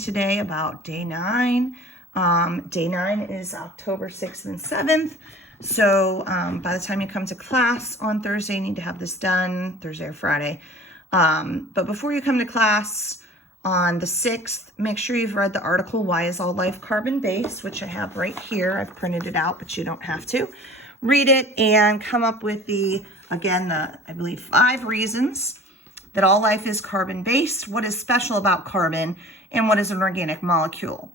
today about day 9. Day 9 is October 6th and 7th. So by the time you come to class on Thursday, you need to have this done, Thursday or Friday. But before you come to class on the 6th, make sure you've read the article, Why is All Life Carbon-Based, which I have right here. I've printed it out, but you don't have to. Read it and come up with I believe 5 reasons that all life is carbon-based, what is special about carbon, and what is an organic molecule.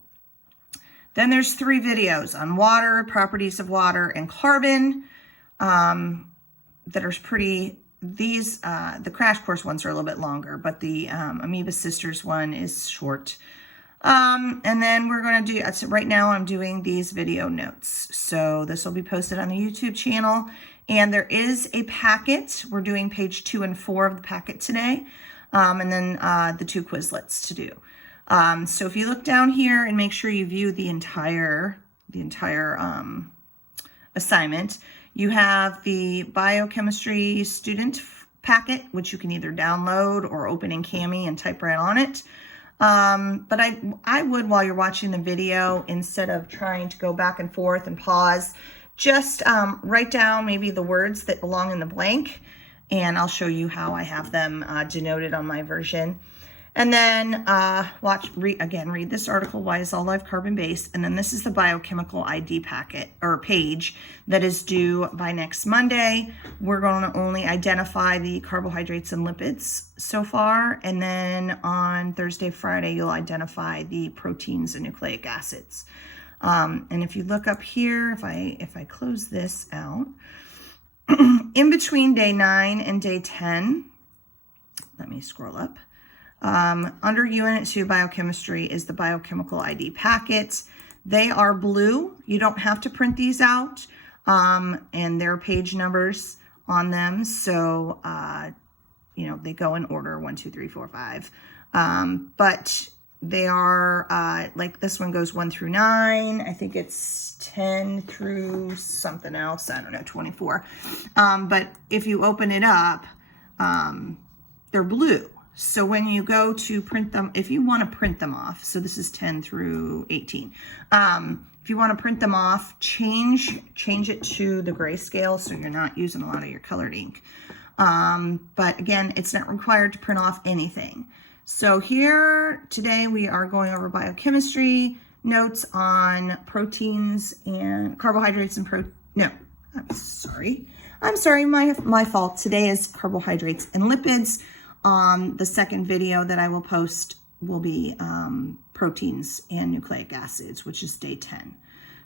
Then there's 3 videos on water, properties of water, and carbon that are pretty, the crash course ones are a little bit longer, but the Amoeba Sisters one is short. And then we're going to do, right now I'm doing these video notes. So this will be posted on the YouTube channel. And there is a packet. We're doing page 2 and 4 of the packet today. And then the 2 Quizlets to do. So if you look down here and make sure you view the entire assignment, you have the biochemistry student packet, which you can either download or open in Cami and type right on it. But I would, while you're watching the video, instead of trying to go back and forth and pause, just write down maybe the words that belong in the blank, and I'll show you how I have them denoted on my version. And then read this article, Why is All Life Carbon-Based? And then this is the biochemical ID packet or page that is due by next Monday. We're going to only identify the carbohydrates and lipids so far. And then on Thursday, Friday, you'll identify the proteins and nucleic acids. And if you look up here, if I close this out, in between day 9 and day 10, let me scroll up. Under Unit 2 Biochemistry is the biochemical ID packet. They are blue. You don't have to print these out. And there are page numbers on them. So, they go in order 1, 2, 3, 4, 5. But they are, like this one goes 1 through 9. I think it's 10 through something else. I don't know, 24. But if you open it up, they're blue. So when you go to print them, if you want to print them off, so this is 10 through 18. If you want to print them off, change it to the grayscale so you're not using a lot of your colored ink. But again, it's not required to print off anything. So here today we are going over biochemistry, notes on proteins and carbohydrates and I'm sorry, my fault. Today is carbohydrates and lipids. The second video that I will post will be proteins and nucleic acids, which is day 10.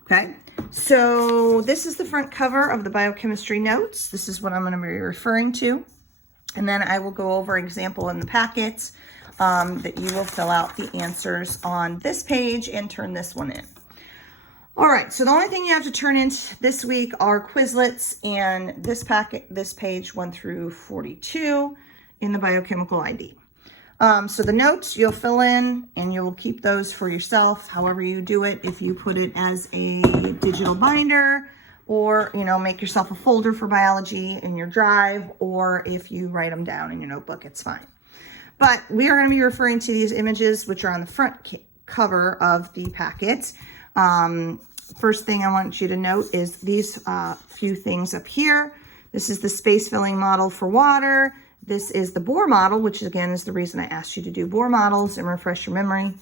Okay, so this is the front cover of the biochemistry notes. This is what I'm going to be referring to. And then I will go over example in the packet that you will fill out the answers on this page and turn this one in. All right, so the only thing you have to turn in this week are Quizlets and this page 1 through 42 in the biochemical ID. So the notes you'll fill in and you'll keep those for yourself, however you do it. If you put it as a digital binder or, make yourself a folder for biology in your drive, or if you write them down in your notebook, it's fine. But we are going to be referring to these images, which are on the front cover of the packet. First thing I want you to note is these few things up here. This is the space filling model for water. This is the Bohr model, which again is the reason I asked you to do Bohr models and refresh your memory.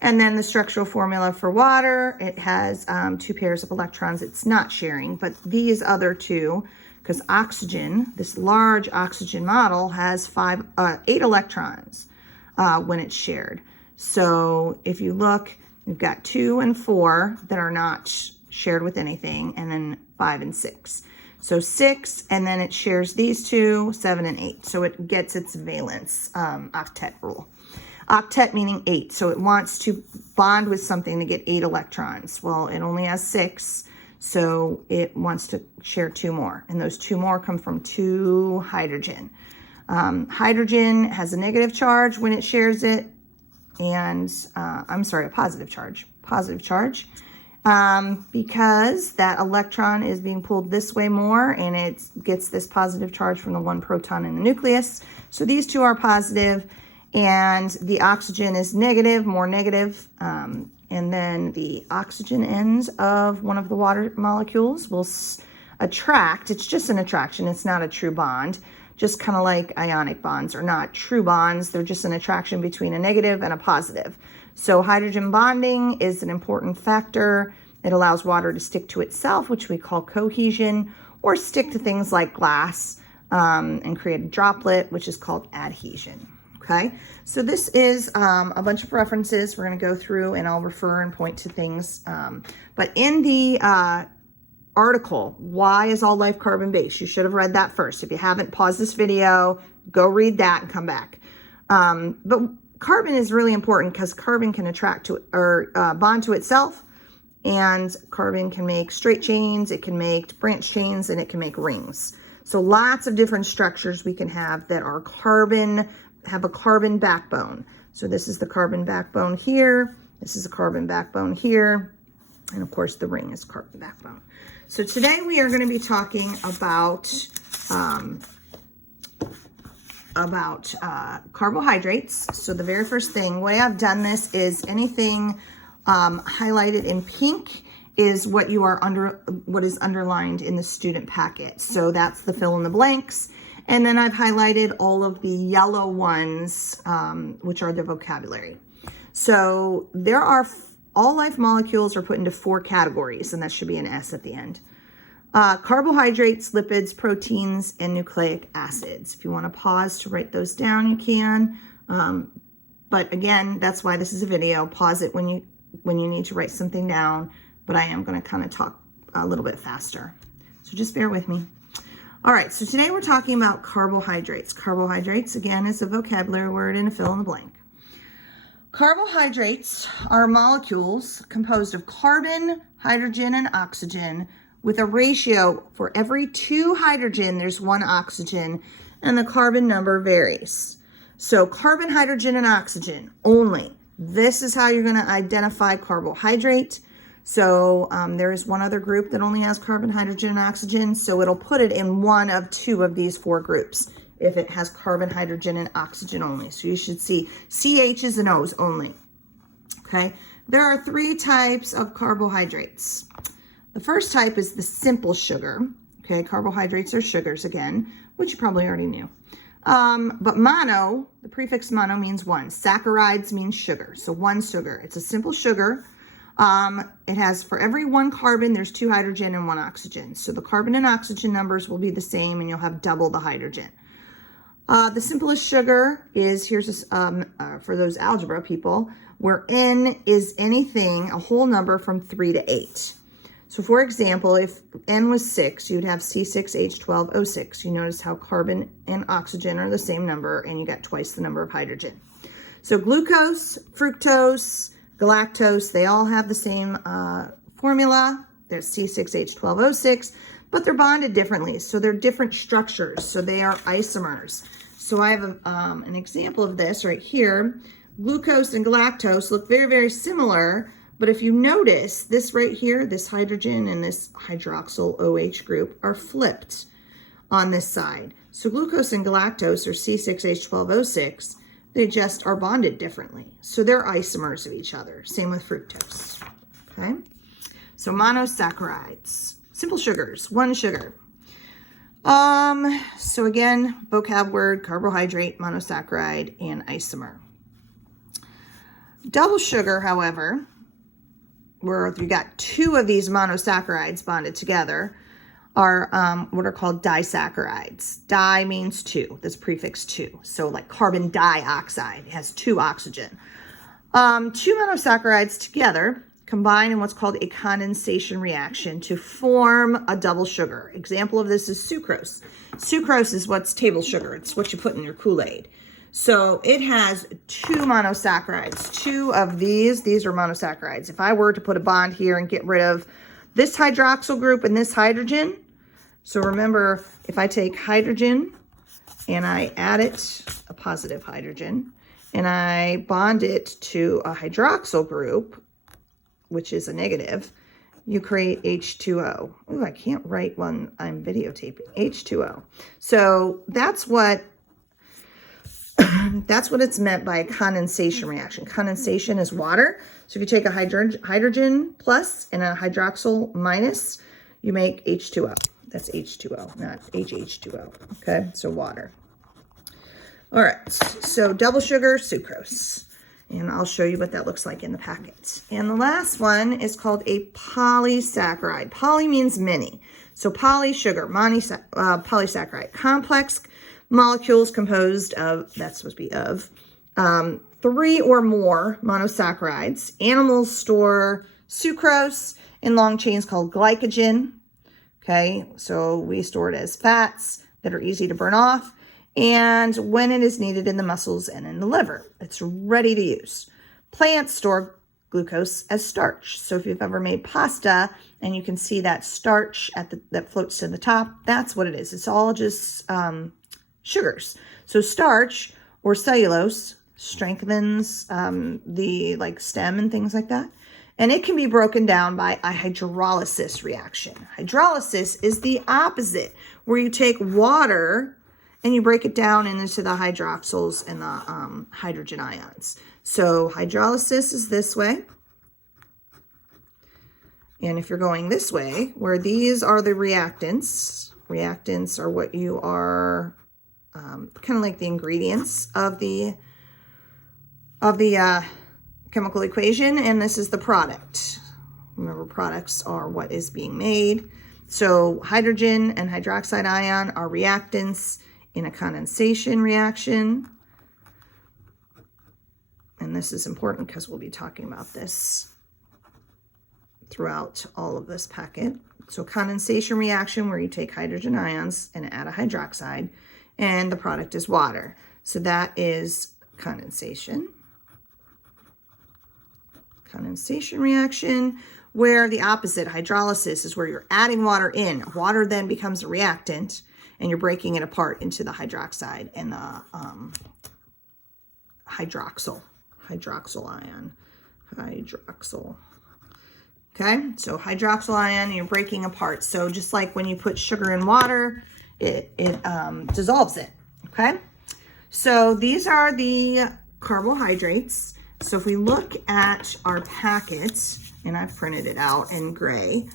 And then the structural formula for water. It has 2 pairs of electrons. It's not sharing, but these other 2, because oxygen, this large oxygen model, has 8 electrons when it's shared. So if you look, you've got 2 and 4 that are not shared with anything, and then 5 and 6. So 6, and then it shares these 2, 7 and 8. So it gets its valence octet rule. Octet meaning 8. So it wants to bond with something to get 8 electrons. Well, it only has 6, so it wants to share 2 more. And those 2 more come from 2 hydrogen. Hydrogen has a negative charge when it shares it. And, a positive charge. Because that electron is being pulled this way more, and it gets this positive charge from the 1 proton in the nucleus. So these 2 are positive, and the oxygen is negative, more negative. And then the oxygen ends of one of the water molecules will attract. It's just an attraction. It's not a true bond. Just kind of like ionic bonds are not true bonds. They're just an attraction between a negative and a positive. So hydrogen bonding is an important factor. It allows water to stick to itself, which we call cohesion, or stick to things like glass and create a droplet, which is called adhesion. Okay, so this is a bunch of references we're going to go through, and I'll refer and point to things. But in the article, Why is All Life Carbon-Based? You should have read that first. If you haven't, pause this video, go read that and come back. But carbon is really important because carbon can attract to or bond to itself, and carbon can make straight chains, it can make branch chains, and it can make rings. So lots of different structures we can have that are carbon, have a carbon backbone. So this is the carbon backbone here, this is a carbon backbone here, and of course the ring is carbon backbone. So today we are going to be talking about carbohydrates. So the very first thing, way I've done this is anything highlighted in pink is what is underlined in the student packet. So that's the fill in the blanks. And then I've highlighted all of the yellow ones, which are the vocabulary. So there are, all life molecules are put into 4 categories, and that should be an S at the end. Carbohydrates, lipids, proteins, and nucleic acids. If you want to pause to write those down, you can. But again, that's why this is a video. Pause it when you need to write something down, but I am going to kind of talk a little bit faster. So just bear with me. All right, so today we're talking about carbohydrates. Carbohydrates, again, is a vocabulary word and a fill in the blank. Carbohydrates are molecules composed of carbon, hydrogen, and oxygen with a ratio for every 2 hydrogen, there's 1 oxygen, and the carbon number varies. So carbon, hydrogen, and oxygen only. This is how you're going to identify carbohydrate. So there is one other group that only has carbon, hydrogen, and oxygen. So it'll put it in one of 2 of these 4 groups if it has carbon, hydrogen, and oxygen only. So you should see CH's and O's only. Okay. There are 3 types of carbohydrates. The first type is the simple sugar. Okay. Carbohydrates are sugars again, which you probably already knew. But mono, the prefix mono means 1. Saccharides means sugar. So 1 sugar. It's a simple sugar. It has, for every 1 carbon, there's 2 hydrogen and 1 oxygen. So the carbon and oxygen numbers will be the same, and you'll have double the hydrogen. The simplest sugar is, here's for those algebra people, where N is anything, a whole number from 3 to 8. So for example, if N was 6, you'd have C6H12O6. You notice how carbon and oxygen are the same number, and you got twice the number of hydrogen. So glucose, fructose, galactose, they all have the same formula. There's C6H12O6, but they're bonded differently. So they're different structures. So they are isomers. So I have an example of this right here. Glucose and galactose look very, very similar. But if you notice, this right here, this hydrogen and this hydroxyl OH group are flipped on this side. So glucose and galactose, or C6H12O6, they just are bonded differently. So they're isomers of each other. Same with fructose. Okay? So monosaccharides, simple sugars, 1 sugar. So again, vocab word, carbohydrate, monosaccharide, and isomer. Double sugar, however, where you got 2 of these monosaccharides bonded together, are what are called disaccharides. Di means 2, this prefix 2. So like carbon dioxide has 2 oxygen. 2 monosaccharides together combine in what's called a condensation reaction to form a double sugar. Example of this is sucrose. Sucrose is what's table sugar. It's what you put in your Kool-Aid. So it has 2 monosaccharides. 2 of these are monosaccharides. If I were to put a bond here and get rid of this hydroxyl group and this hydrogen, so remember, if I take hydrogen and I add it, a positive hydrogen, and I bond it to a hydroxyl group, which is a negative, you create H2O. Oh, I can't write when I'm videotaping. H2O. So that's what That's what it's meant by a condensation reaction. Condensation is water. So if you take a hydrogen plus and a hydroxyl minus, you make H2O. That's H2O, not HH2O. Okay, so water. All right, so double sugar, sucrose. And I'll show you what that looks like in the packet. And the last one is called a polysaccharide. Poly means many. So polysugar, polysaccharide, complex molecules composed of, that's supposed to be of, 3 or more monosaccharides. Animals store sucrose in long chains called glycogen. Okay, so we store it as fats that are easy to burn off. And when it is needed in the muscles and in the liver, it's ready to use. Plants store glucose as starch. So if you've ever made pasta and you can see that starch that floats to the top, that's what it is. It's all just sugars. So starch or cellulose strengthens the stem and things like that. And it can be broken down by a hydrolysis reaction. Hydrolysis is the opposite, where you take water and you break it down into the hydroxyls and the hydrogen ions. So hydrolysis is this way. And if you're going this way, where these are the reactants are what you are, kind of like the ingredients of the chemical equation, and this is the product. Remember, products are what is being made. So hydrogen and hydroxide ion are reactants in a condensation reaction. And this is important because we'll be talking about this throughout all of this packet. So condensation reaction, where you take hydrogen ions and add a hydroxide, and the product is water. So that is condensation. Condensation reaction, where the opposite, hydrolysis, is where you're adding water in. Water then becomes a reactant, and you're breaking it apart into the hydroxide and the hydroxyl ion. Okay, so hydroxyl ion, you're breaking apart. So just like when you put sugar in water, it dissolves it. Okay, so these are the carbohydrates. So if we look at our packet, and I've printed it out in gray,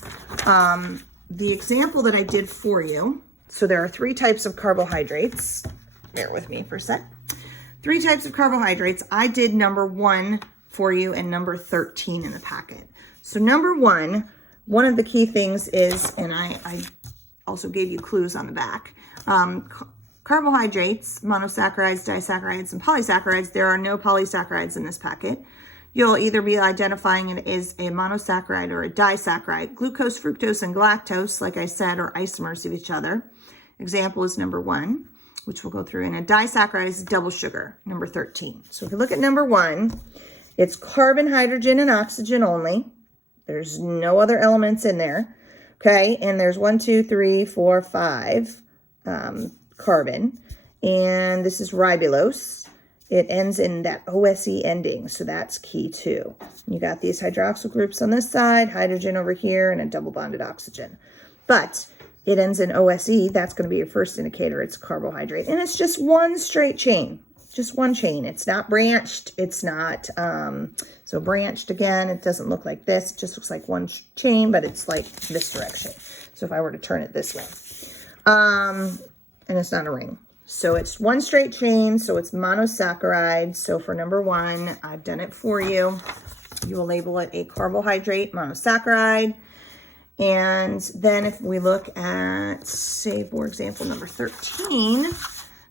the example that I did for you, so there are 3 types of carbohydrates. Bear with me for a sec. 3 types of carbohydrates. I did number 1 for you and number 13 in the packet. So number 1, one of the key things is, and I also gave you clues on the back, carbohydrates, monosaccharides, disaccharides, and polysaccharides. There are no polysaccharides in this packet. You'll either be identifying it as a monosaccharide or a disaccharide. Glucose, fructose, and galactose, like I said, are isomers of each other. Example is number 1, which we'll go through. And a disaccharide is double sugar, number 13. So if you look at number 1, it's carbon, hydrogen, and oxygen only. There's no other elements in there. Okay, and there's 1, 2, 3, 4, 5 carbon. And this is ribulose. It ends in that OSE ending, so that's key too. You got these hydroxyl groups on this side, hydrogen over here, and a double bonded oxygen. But it ends in OSE, that's going to be your first indicator it's a carbohydrate. And it's just one straight chain, just one chain. It's not branched, it's not, so branched again, it doesn't look like this, it just looks like one chain, but it's like this direction. So if I were to turn it this way, and it's not a ring. So it's one straight chain, so it's monosaccharide. So for number 1, I've done it for you. You will label it a carbohydrate monosaccharide. And then if we look at, say, for example, number 13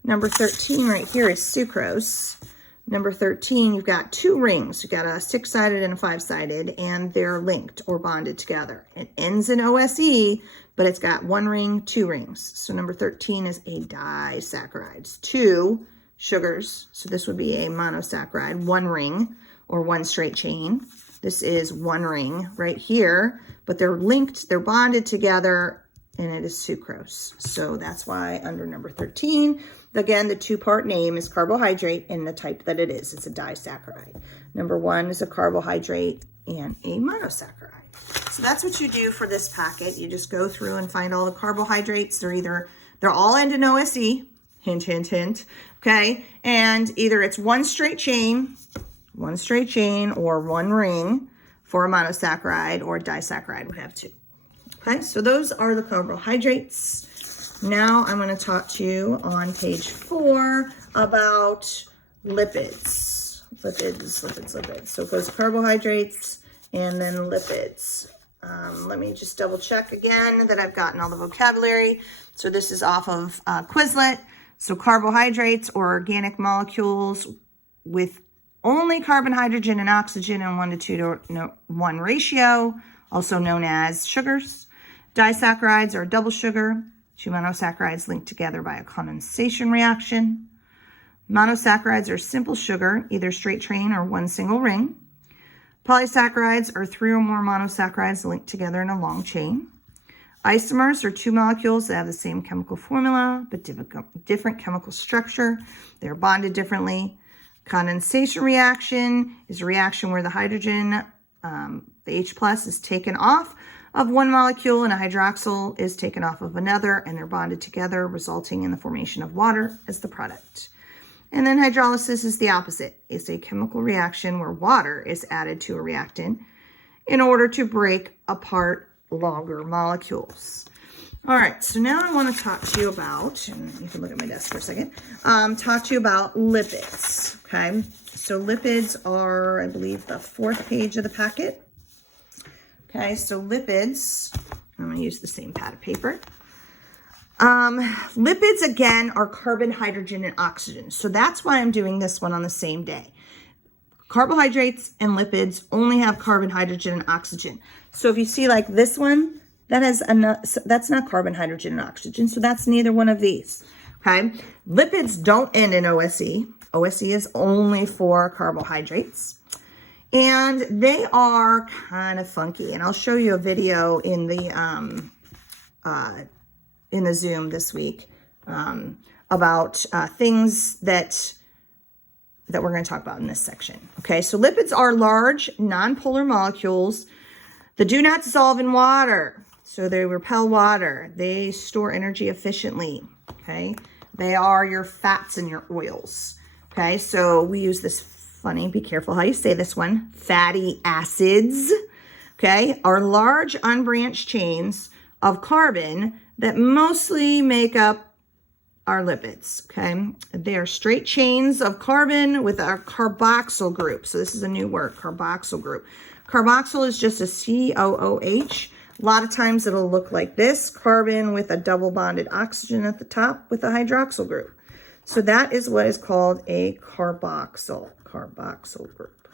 right here is sucrose. Number 13, you've got 2 rings. You've got a 6-sided and a 5-sided, and they're linked or bonded together. It ends in OSE, but it's got 1 ring, 2 rings. So number 13 is a disaccharide. 2 sugars, so this would be a monosaccharide, 1 ring or 1 straight chain. This is 1 ring right here, but they're linked, they're bonded together, and it is sucrose. So that's why under number 13, again, the 2-part name is carbohydrate and the type that it is. It's a disaccharide. Number 1 is a carbohydrate and a monosaccharide. So that's what you do for this packet. You just go through and find all the carbohydrates. They're all end in OSE, hint, hint, hint, okay? And either it's one straight chain or one ring for a monosaccharide, or a disaccharide would have two. Okay, so those are the carbohydrates. Now I'm going to talk to you on page 4 about lipids. Lipids. So it goes carbohydrates and then lipids. Let me just double check again that I've gotten all the vocabulary. So this is off of Quizlet. So carbohydrates, or organic molecules with only carbon, hydrogen, and oxygen in 1:2:1 ratio, also known as sugars. Disaccharides are a double sugar, two monosaccharides linked together by a condensation reaction. Monosaccharides are simple sugar, either straight chain or one single ring. Polysaccharides are 3 or more monosaccharides linked together in a long chain. Isomers are 2 molecules that have the same chemical formula but different chemical structure. They're bonded differently. Condensation reaction is a reaction where the hydrogen, the H plus, is taken off of one molecule and a hydroxyl is taken off of another, and they're bonded together, resulting in the formation of water as the product. And then hydrolysis is the opposite. It's a chemical reaction where water is added to a reactant in order to break apart longer molecules. All right, so now I want to talk to you about, and you can look at my desk for a second, talk to you about lipids, okay? So lipids are, I believe, the 4th page of the packet. Okay, so lipids, I'm going to use the same pad of paper. Lipids, again, are carbon, hydrogen, and oxygen. So that's why I'm doing this one on the same day. Carbohydrates and lipids only have carbon, hydrogen, and oxygen. So if you see like this one, that's not carbon, hydrogen, and oxygen. So that's neither one of these. Okay. Lipids don't end in OSE. OSE is only for carbohydrates. And they are kind of funky. And I'll show you a video in the Zoom this week about things that we're going to talk about in this section. Okay, so lipids are large, nonpolar molecules that do not dissolve in water. So they repel water. They store energy efficiently. Okay, they are your fats and your oils. Okay, so we use this funny, be careful how you say this one, fatty acids. Okay, are large unbranched chains of carbon that mostly make up our lipids, okay? They are straight chains of carbon with our carboxyl group. So this is a new word, carboxyl group. Carboxyl is just a COOH. A lot of times it'll look like this, carbon with a double bonded oxygen at the top with a hydroxyl group. So that is what is called a carboxyl group,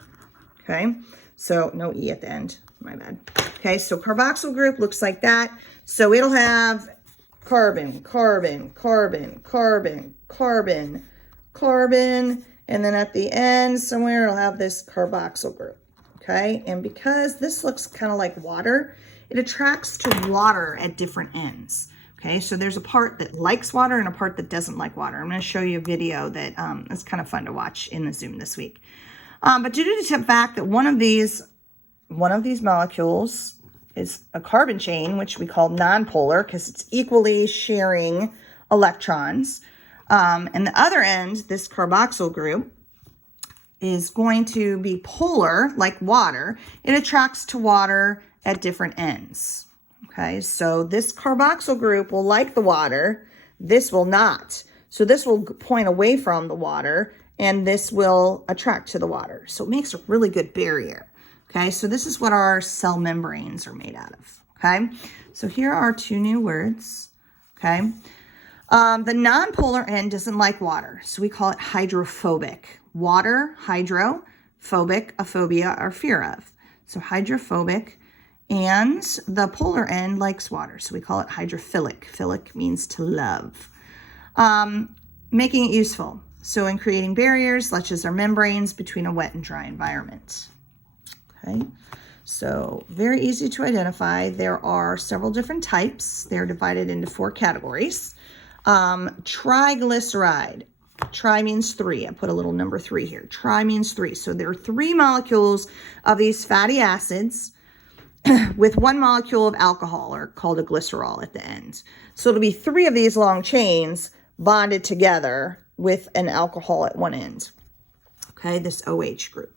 okay? So no E at the end, my bad. Okay, so carboxyl group looks like that. So it'll have carbon, carbon, carbon, carbon, carbon, carbon, and then at the end somewhere it'll have this carboxyl group, okay? And because this looks kind of like water, it attracts to water at different ends, okay? So there's a part that likes water and a part that doesn't like water. I'm going to show you a video that is kind of fun to watch in the Zoom this week. But due to the fact that one of these molecules is a carbon chain, which we call nonpolar because it's equally sharing electrons. And the other end, this carboxyl group, is going to be polar like water. It attracts to water at different ends. Okay, so this carboxyl group will like the water. This will not. So this will point away from the water and this will attract to the water. So it makes a really good barrier. Okay, so this is what our cell membranes are made out of, okay? So here are 2 new words, okay? The nonpolar end doesn't like water, so we call it hydrophobic. Water, hydro, phobic, a phobia or fear of. So hydrophobic, and the polar end likes water, so we call it hydrophilic. Philic means to love. Making it useful, so in creating barriers, such as our membranes between a wet and dry environment. Okay, so very easy to identify. There are several different types. They're divided into 4 categories. Triglyceride. Tri means 3. I put a little number 3 here. Tri means 3. So there are 3 molecules of these fatty acids with 1 molecule of alcohol, or called a glycerol at the end. So it'll be 3 of these long chains, bonded together with an alcohol at one end. Okay, this OH group.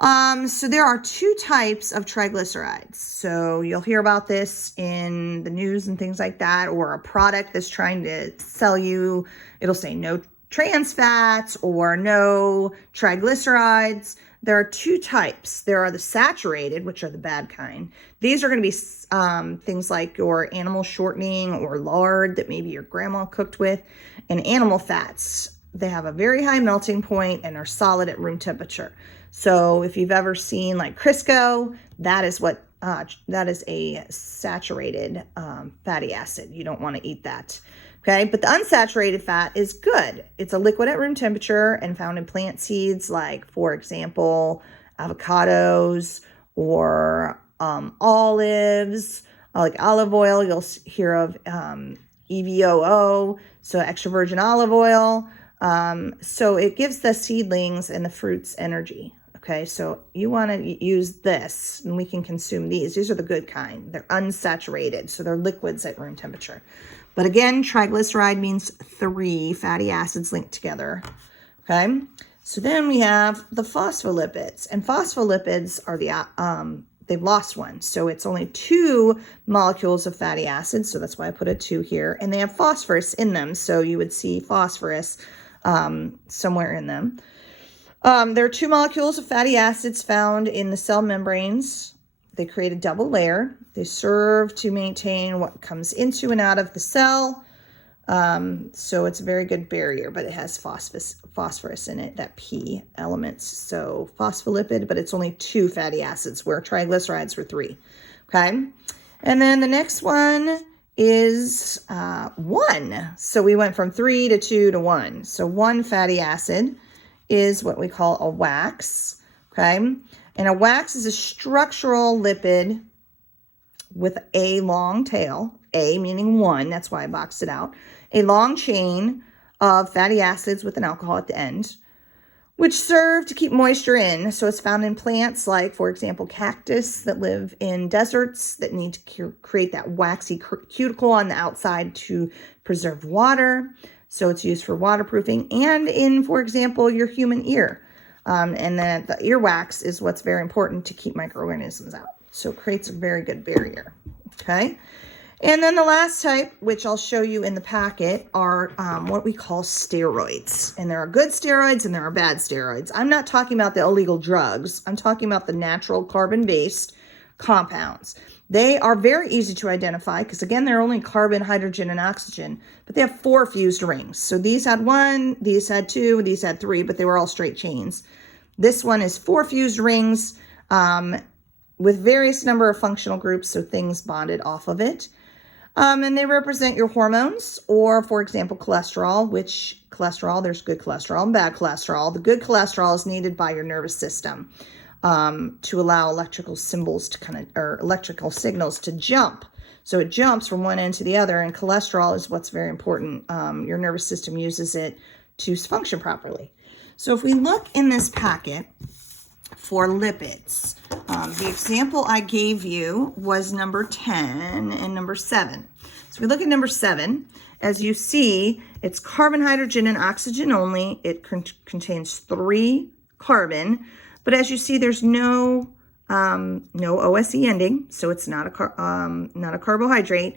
So there are two types of triglycerides. So you'll hear about this in the news and things like that, or a product that's trying to sell you, it'll say no trans fats or no triglycerides. There are two types. There are the saturated, which are the bad kind. These are going to be things like your animal shortening or lard that maybe your grandma cooked with, and animal fats. They have a very high melting point and are solid at room temperature. So if you've ever seen like Crisco, that is what that is a saturated fatty acid. You don't want to eat that. Okay, but the unsaturated fat is good. It's a liquid at room temperature and found in plant seeds, like, for example, avocados or olives, like olive oil. You'll hear of EVOO, so extra virgin olive oil. So it gives the seedlings and the fruits energy. Okay, so you want to use this, and we can consume these. These are the good kind. They're unsaturated, so they're liquids at room temperature. But again, triglyceride means 3 fatty acids linked together. Okay, so then we have the phospholipids, and phospholipids are the they've lost one, so it's only 2 molecules of fatty acids. So that's why I put a 2 here, and they have phosphorus in them. So you would see phosphorus somewhere in them. There are 2 molecules of fatty acids found in the cell membranes. They create a double layer. They serve to maintain what comes into and out of the cell. So it's a very good barrier, but it has phosphorus in it, that P elements. So phospholipid, but it's only 2 fatty acids, where triglycerides were 3. Okay. And then the next one is 1. So we went from 3 to 2 to 1. So 1 fatty acid is what we call a wax. Okay. And a wax is a structural lipid with a long tail, A meaning 1, that's why I boxed it out, a long chain of fatty acids with an alcohol at the end, which serve to keep moisture in. So it's found in plants like, for example, cactus that live in deserts that need to create that waxy cuticle on the outside to preserve water. So it's used for waterproofing, and in, for example, your human ear. And then the earwax is what's very important to keep microorganisms out. So it creates a very good barrier. Okay. And then the last type, which I'll show you in the packet, are what we call steroids. And there are good steroids and there are bad steroids. I'm not talking about the illegal drugs. I'm talking about the natural carbon-based compounds. They are very easy to identify because, again, they're only carbon, hydrogen, and oxygen, but they have 4 fused rings. So these had 1, these had 2, these had 3, but they were all straight chains. This one is 4 fused rings with various number of functional groups, so things bonded off of it. And they represent your hormones, or, for example, cholesterol, which cholesterol, there's good cholesterol and bad cholesterol. The good cholesterol is needed by your nervous system to allow electrical signals to jump. So it jumps from one end to the other, and cholesterol is what's very important. Your nervous system uses it to function properly. So if we look in this packet for lipids, the example I gave you was number 10 and number 7. So we look at number 7. As you see, it's carbon, hydrogen, and oxygen only. It contains 3 carbon. But as you see, there's no OSE ending, so it's not a carbohydrate,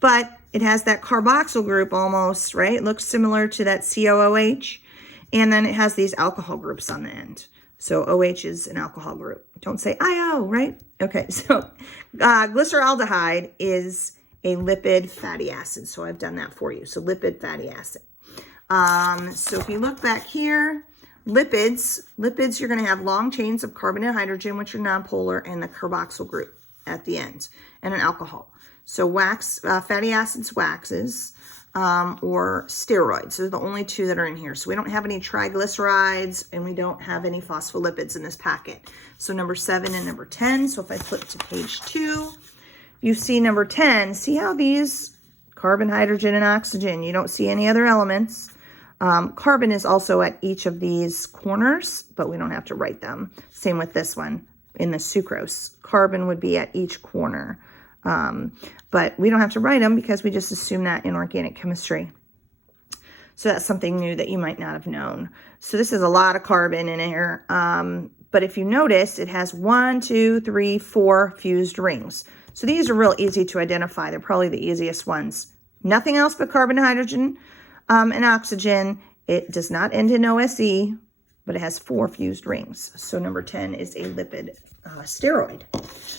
but it has that carboxyl group almost, right? It looks similar to that COOH, and then it has these alcohol groups on the end. So OH is an alcohol group. Don't say IO, right? Okay, so glyceraldehyde is a lipid fatty acid. So I've done that for you. So lipid fatty acid. So if you look back here, lipids, you're going to have long chains of carbon and hydrogen, which are nonpolar, and the carboxyl group at the end, and an alcohol. So fatty acids, waxes, or steroids. Those are the only 2 that are in here. So we don't have any triglycerides, and we don't have any phospholipids in this packet. So number 7 and number 10. So if I flip to page 2, you see number 10. See how these carbon, hydrogen, and oxygen, you don't see any other elements. Carbon is also at each of these corners, but we don't have to write them. Same with this one in the sucrose. Carbon would be at each corner. But we don't have to write them because we just assume that in organic chemistry. So that's something new that you might not have known. So this is a lot of carbon in here. But if you notice, it has 1, 2, 3, 4 fused rings. So these are real easy to identify. They're probably the easiest ones. Nothing else but carbon, hydrogen, and oxygen. It does not end in OSE, but it has 4 fused rings. So number 10 is a lipid steroid.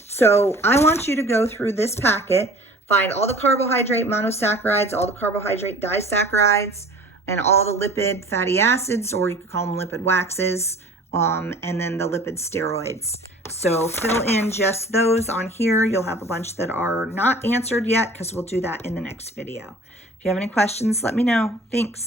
So I want you to go through this packet, find all the carbohydrate monosaccharides, all the carbohydrate disaccharides, and all the lipid fatty acids, or you could call them lipid waxes, and then the lipid steroids. So fill in just those on here. You'll have a bunch that are not answered yet because we'll do that in the next video. If you have any questions, let me know. Thanks.